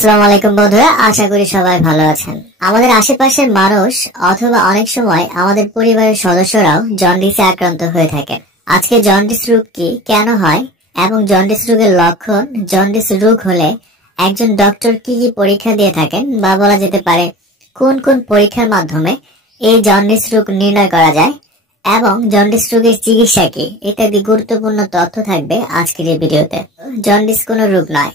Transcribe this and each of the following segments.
আসসালামু আলাইকুম বন্ধুরা, আশা করি সবাই ভালো আছেন। আমাদের আশেপাশের মানুষ অথবা অনেক সময় আমাদের পরিবারের সদস্যরাও জন্ডিসে আক্রান্ত হয়ে থাকে। আজকে জন্ডিস রোগ কি, কেন হয় এবং জন্ডিস রোগের লক্ষণ, জন্ডিস রোগ হলে একজন ডক্টর কি কি পরীক্ষা দিয়ে থাকেন বা বলা যেতে পারে কোন কোন পরীক্ষার মাধ্যমে এই জন্ডিস রোগ নির্ণয় করা যায় এবং জন্ডিস রোগের চিকিৎসা কি ইত্যাদি গুরুত্বপূর্ণ তথ্য থাকবে আজকের এই ভিডিওতে। জন্ডিস কোনো রোগ নয়।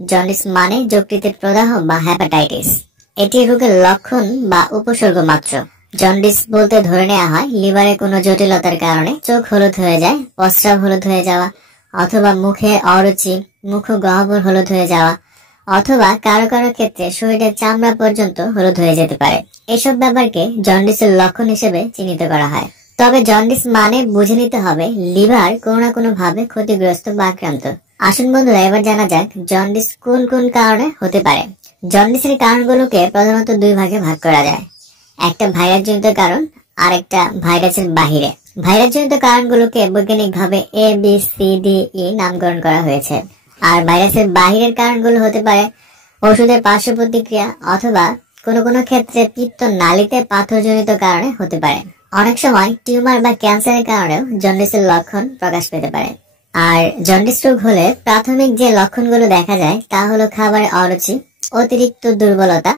জন্ডিস মানে যকৃতের প্রদাহ বা হেপাটাইটিস। এটি রোগের লক্ষণ বা উপসর্গ মাত্র। জন্ডিস বলতে ধরে নেওয়া হয় লিভারে কোনো জটিলতার কারণে চোখ হলুদ হয়ে যায়, প্রস্রাব হলুদ হয়ে যাওয়া, অথবা মুখে অরুচি, মুখ গহ্বর হলুদ হয়ে যাওয়া, অথবা কারো কারো ক্ষেত্রে শরীরের চামড়া পর্যন্ত হলুদ হয়ে যেতে পারে। এসব ব্যাপারকে জন্ডিসের লক্ষণ হিসেবে চিহ্নিত করা হয়। তবে জন্ডিস মানে বুঝে নিতে হবে লিভার কোনো না কোনো ভাবে ক্ষতিগ্রস্ত বা আক্রান্ত। আসুন বন্ধুরা, এবার জানা যাক জন্ডিস কোন কোন কারণে হতে পারে। জন্ডিসের কারণগুলোকে প্রধানত দুই ভাগে ভাগ করা যায়। একটা ভাইরাসজনিত কারণ আর একটা ভাইরাসের বাহিরে। ভাইরাসজনিত কারণগুলোকে বৈজ্ঞানিকভাবে ABCDE নামকরণ করা হয়েছে। আর ভাইরাসের বাহিরের কারণগুলো হতে পারে ওষুধের পার্শ্ব প্রতিক্রিয়া অথবা কোনো কোনো ক্ষেত্রে পিত্ত নালীতে পাথরজনিত কারণে হতে পারে। অনেক সময় টিউমার বা ক্যান্সারের কারণেও জন্ডিসের লক্ষণ প্রকাশ পেতে পারে। আর জন্ডিস রোগ হলে প্রাথমিক যে লক্ষণগুলো দেখা যায় তা হলো খাবারে অরুচি, অতিরিক্ত দুর্বলতা,